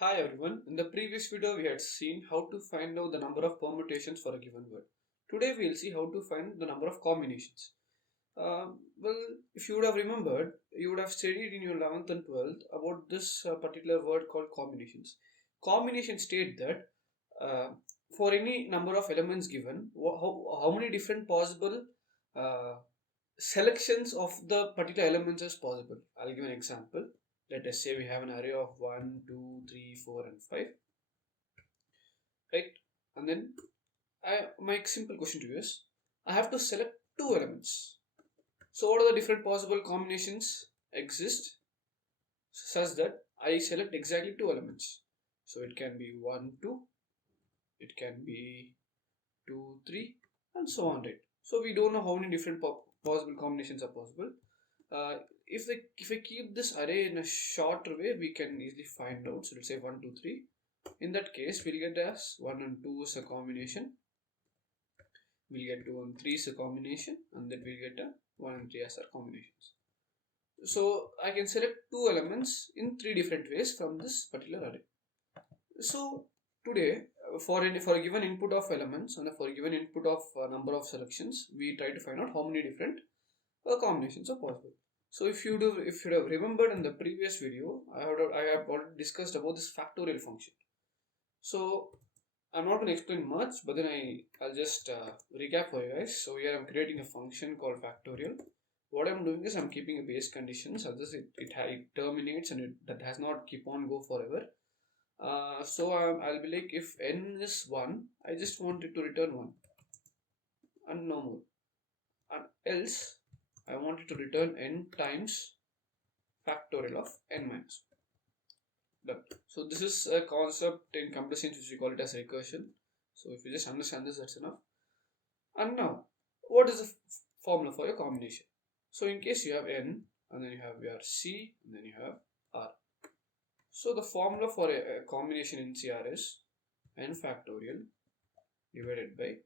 Hi everyone, in the previous video we had seen how to find out the number of permutations for a given word. Today we will see how to find the number of combinations. Well, if you would have remembered, you would have studied in your 11th and 12th about this particular word called combinations. Combinations state that uh, for any number of elements given, how many different possible uh, selections of the particular elements is possible. I'll give an example. Let us say we have an array of 1, 2, 3, 4 and 5, right? And then my simple question to you is, I have to select two elements. So what are the different possible combinations exist such that I select exactly two elements? So it can be 1, 2, it can be 2, 3 and so on, right? So we don't know how many different possible combinations are possible. If I keep this array in a shorter way, we can easily find out. So let's say 1, 2, 3. In that case, we'll get as 1 and 2 is a combination. We'll get 2 and 3 is a combination, and then we'll get a 1 and 3 as our combinations. So I can select two elements in three different ways from this particular array. So today, for a given input of elements and for a given input of number of selections, we try to find out how many different combinations are possible. So if you have remembered in the previous video, I have already discussed about this factorial function. So I'm not going to explain much, but then I'll just recap for you guys. So here I'm creating a function called factorial. What I'm doing is I'm keeping a base condition, so this it terminates and that has not keep on go forever. So I'll be like, if n is 1, I just want it to return 1 and no more, and else I want it to return n times factorial of n minus 1. Done. So this is a concept in computer science which we call it as recursion. So if you just understand this, that's enough. And now, what is the formula for your combination? So in case you have n, and then you have your c, and then you have r. So the formula for a combination in CR is n factorial divided by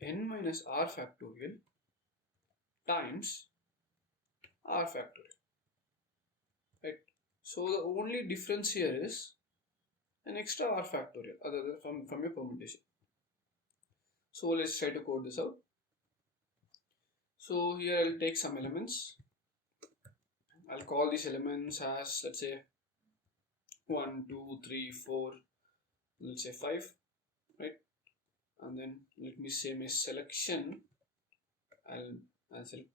n minus r factorial times r factorial, right? So the only difference here is an extra r factorial other than from your permutation. So let's try to code this out. So here I'll take some elements. I'll call these elements as, let's say, 1, 2, 3, 4, let's say 5, right? And then let me say my selection, I'll select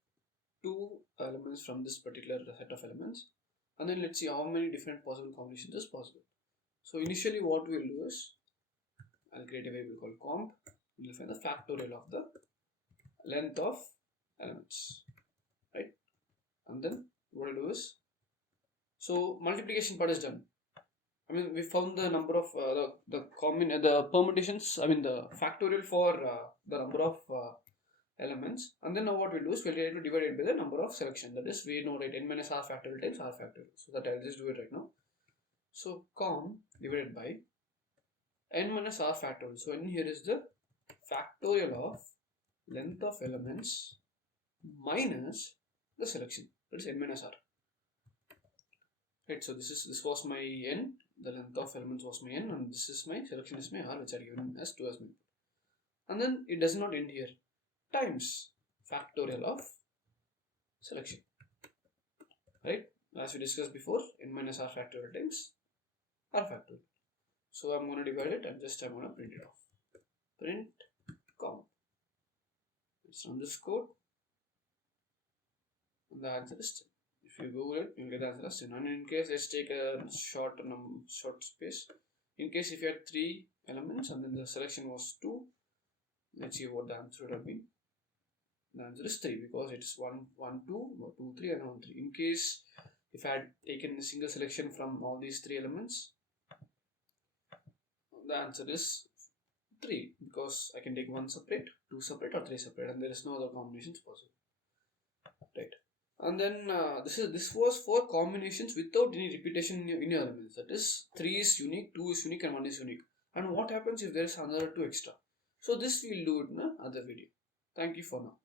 two elements from this particular set of elements, and then let's see how many different possible combinations is possible. So initially what we'll do is, I'll create a variable called comp. We'll find the factorial of the length of elements, right? And then what I'll do is, so multiplication part is done. I mean, we found the number of the permutations. I mean, the factorial for the number of elements, and then now what we'll do is we'll try to divide it by the number of selection. That is, we know, right, n minus r factorial times r factorial. So that I'll just do it right now. So com divided by n minus r factorial. So n here is the factorial of length of elements minus the selection. That is n minus r. Right. So this was my n. The length of elements was my n, and this is my selection is my r, which are given as 2 as my input. And then it does not end here. Times factorial of selection, right? As we discussed before, n minus r factorial times r factorial. So I'm going to divide it and I'm going to print it off. Print comp. Let's run this code. And the answer is 10. If you Google it, you'll get the answer as 10. And in case, let's take a short space. In case if you had 3 elements and then the selection was 2, let's see what the answer would have been. The answer is 3 because it's 1, 1, 2, 2, 3 and 1, 3. In case if I had taken a single selection from all these 3 elements, the answer is 3 because I can take 1 separate, 2 separate or 3 separate, and there is no other combinations possible, right? And then this was for combinations without any repetition in your elements. That is, 3 is unique, 2 is unique and 1 is unique. And what happens if there is another 2 extra? So this we'll do it in another video. Thank you for now.